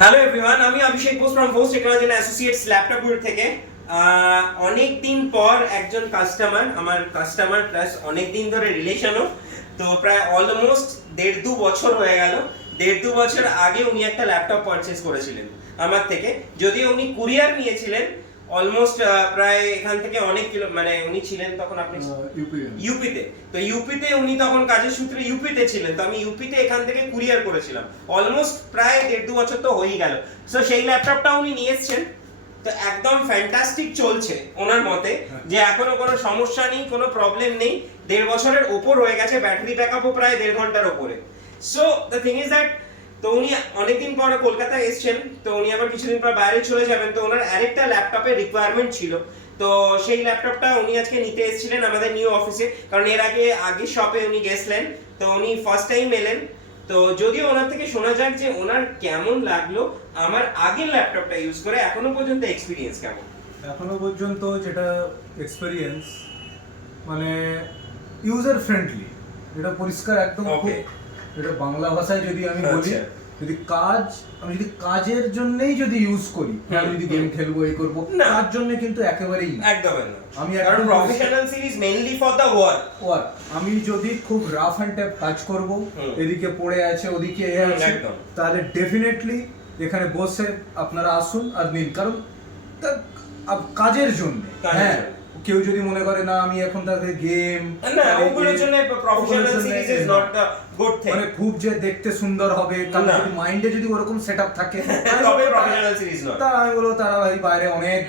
Hello everyone আমি Abhishek Bose from Bose technology associates ল্যাপটপুর থেকে। অনেক দিন পর একজন কাস্টমার আমার কাস্টমার প্লাস অনেক দিন ধরে রিলেশনও তো প্রায় অলমোস্ট দেড় দু বছর হয়ে গেল। দেড় দু বছর আগে উনি একটা ল্যাপটপ পারচেস করেছিলেন আমার থেকে। যদিও উনি কুরিয়ার নিয়েছিলেন অলমোস্ট প্রায় এখান থেকে অনেক কিলো মানে উনি ছিলেন তখন আপনি ইউপিতে তো। ইউপিতে উনি তখন কাজের সূত্রে ইউপিতে ছিলেন। তো আমি ইউপিতে এখান থেকে কুরিয়ার করেছিলাম। অলমোস্ট প্রায় দেড় দু বছর তো হয়েই গেল। সো সেই ল্যাপটপটা উনি নিয়ে এসছেন। তো একদম ফ্যান্টাস্টিক চলছে ওনার মতে যে এখনও কোনো সমস্যা নেই কোনো প্রবলেম নেই। দেড় বছরের ওপর হয়ে গেছে ব্যাটারি ব্যাকআপও প্রায় দেড় ঘণ্টার ওপরে। So the thing is that তো উনি অনেকদিন পর কলকাতায় এসেছেন তো উনি আবার কিছুদিন পর বাইরে চলে যাবেন তো ওনার আরেকটা ল্যাপটপের রিকোয়ারমেন্ট ছিল। তো সেই ল্যাপটপটা উনি আজকে নিতে এসেছিলেন আমাদের নিউ অফিসে কারণ এর আগে আগের শপে উনি গেছিলেন তো উনি ফার্স্ট টাইম এলেন। তো যদিও ওনার থেকে শোনা যাক যে ওনার কেমন লাগল আমার আগের ল্যাপটপটা ইউজ করে এখনও পর্যন্ত এক্সপিরিয়েন্স কেমন? এখনও পর্যন্ত যেটা এক্সপেরিয়েন্স মানে ইউজার ফ্রেন্ডলি এটা পরিষ্কার একদম Okay. এটা বাংলা ভাষায় যদি আমি বলি আচ্ছা। যদি কাজ আমি যদি কাজের জন্যই যদি ইউজ করি আমি যদি গেম খেলব এই করব তার জন্য কিন্তু একেবারেই না। একদম না। আমি কারণ professional series mainly for the work war আমি যদি খুব রাফ অ্যান্ড টাইপ কাজ করব এদিকে পড়ে আছে ওদিকে এ আছে তাহলে ডেফিনেটলি এখানে বসে আপনারা আসুন আর নিন কারণ কাজের জন্য। হ্যাঁ। কেউ যদি মনে করে না আমি এখন তাদের গেম না ওগুলোর জন্য professional series is not the good thing মানে খুব যে দেখতে সুন্দর হবে তার যদি মাইন্ডে যদি ওরকম সেটআপ থাকে তবে প্রফেশনাল সিরিজ নয় তা আমি বলব তারা ভাই বাইরে অনেক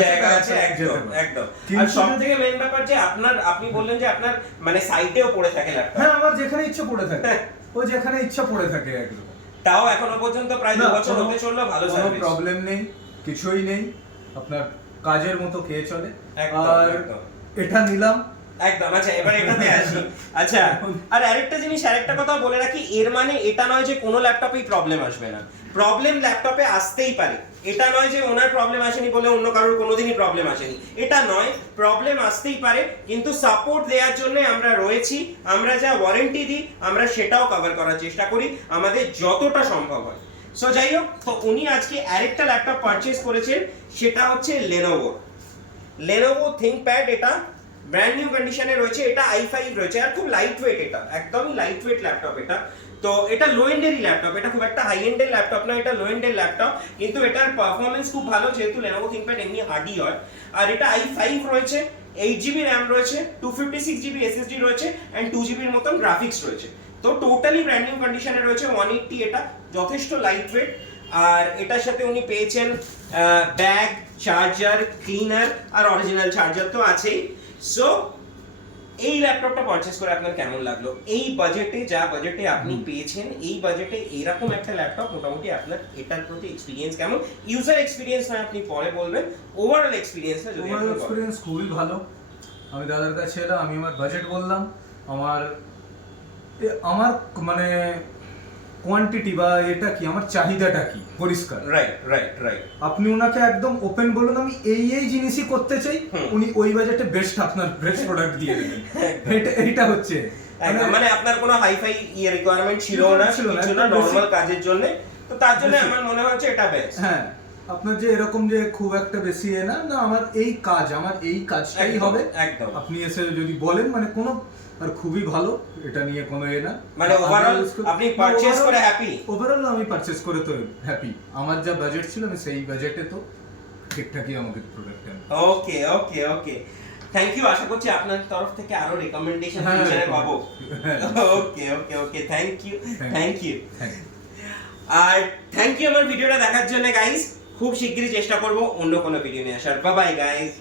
জায়গা আছে একদম একদম। আর সব থেকে মেইন ব্যাপার যে আপনার আপনি বললেন যে আপনার মানে সাইটেও পড়ে থাকে ল্যাপটপ হ্যাঁ আমার যেখানে ইচ্ছা পড়ে থাকে ও যেখানে ইচ্ছা পড়ে থাকে একদম। তাও এখনও পর্যন্ত প্রায় দু বছর হতে চলল ভালো কোনো সার্ভিস প্রবলেম নেই কিছুই নেই। আপনার কাজের মতো খেয়ে চলে। আর এটা নিলাম। একদম আচ্ছা এবার এটাতে আসি। আচ্ছা আর আরেকটা জিনিস আরেকটা কথা বলে রাখি এর মানে এটা নয় যে কোনো ল্যাপটপেই প্রবলেম আসবে না। প্রবলেম ল্যাপটপে আসতেই পারে। এটা নয় যে ওনার প্রবলেম আসেনি বলে অন্য কারোর কোনোদিনই প্রবলেম আসেনি। এটা নয় প্রবলেম আসতেই পারে কিন্তু সাপোর্ট দেওয়ার জন্য আমরা রয়েছি আমরা যা ওয়ারেন্টি দিই আমরা সেটাও কভার করার চেষ্টা করি। আমাদের যতটা সম্ভব হয়। সো যাই হোক তো উনি আজকে আরেকটা ল্যাপটপ পারচেজ করেছেন, সেটা হচ্ছে লেনোভো লেনোভো থিংকপ্যাড এটা ব্র্যান্ড নিউ কন্ডিশনে রয়েছে, এটা আই ফাইভ রয়েছে, আর খুব লাইট ওয়েট এটা, একদমই লাইট ওয়েট ল্যাপটপ এটা। তো এটা লো এন্ডেরই ল্যাপটপ এটা খুব একটা হাই এন্ডের ল্যাপটপ না, এটা লো এন্ডের ল্যাপটপ কিন্তু এটার পারফরমেন্স খুব ভালো, যেহেতু লেনোভো থিংকপ্যাড এমনি হার্ডই হয়। আর এটা আই ফাইভ রয়েছে এইট জিবি র্যাম রয়েছে two fifty six GB SSD রয়েছে অ্যান্ড টু জিবির মতন গ্রাফিক্স রয়েছে। তো টোটালি ব্র্যান্ড নিউ কন্ডিশনে রয়েছে ওয়ান এইটটি এটা যথেষ্ট লাইট ওয়েট আর এটার সাথে উনি পেয়েছেন ব্যাগ চার্জার ক্লিনার আর অরিজিনাল চার্জার তো আছেই। সো এই ল্যাপটপটা পারচেস করে আপনার কেমন লাগল? এই বাজেটে যা বাজেটে আপনি পেয়েছেন এই বাজেটে এরকম একটা ল্যাপটপ মোটামুটি আপনার এটার প্রতি এক্সপিরিয়েন্স কেমন? ইউজার এক্সপিরিয়েন্স নয় আপনি পরে বলবেন। ওভারঅল এক্সপিরিয়েন্সটা যদি এক্সপিরিয়েন্স খুবই ভালো। আমি দাদার কাছে এলাম আমি আমার বাজেট বললাম আমার আমার মানে কোয়ান্টিটি বা এটা কি আমার চাহিদাটা কি পরিষ্কার? রাইট রাইট রাইট আপনি ওনাকে একদম ওপেন বলুন আমি এই এই জিনিসই করতে চাই উনি ওই বাজেটে বেস্ট আপনার বেস্ট প্রোডাক্ট দিয়ে দেবেন। এটা এইটা হচ্ছে। মানে আপনার কোনো হাইফাই ইয়ে রিকোয়ারমেন্ট ছিল না ছিল না, কিছু না একদম কাজের জন্য। তো তার জন্য আমার মনে হচ্ছে এটা বেস্ট হ্যাঁ আপনার যে এরকম যে খুব একটা বেশি এ না না আমার এই কাজ আমার এই কাজটাই হবে। একদম। আপনি এসে যদি বলেন মানে কোনো আর খুবই ভালো এটা নিয়ে কোনো এ না। মানে overall আপনি purchase করে happy? ওভারঅল আমি পারচেজ করে তো হ্যাপি আমার যা বাজেট ছিল আমি সেই বাজেটে তো ঠিকঠাকই আমাকে product okay okay okay thank you আশা করছি আপনার তরফ থেকে আরও রেকমেন্ডেশন হ্যাঁ, ফিউচারে পাবো। Okay okay okay thank you thank you R thank you আমার ভিডিওটা দেখার জন্য গাইস খুব শিগগিরই চেষ্টা করব অন্য কোনো ভিডিও নিয়ে আসার। Bye bye guys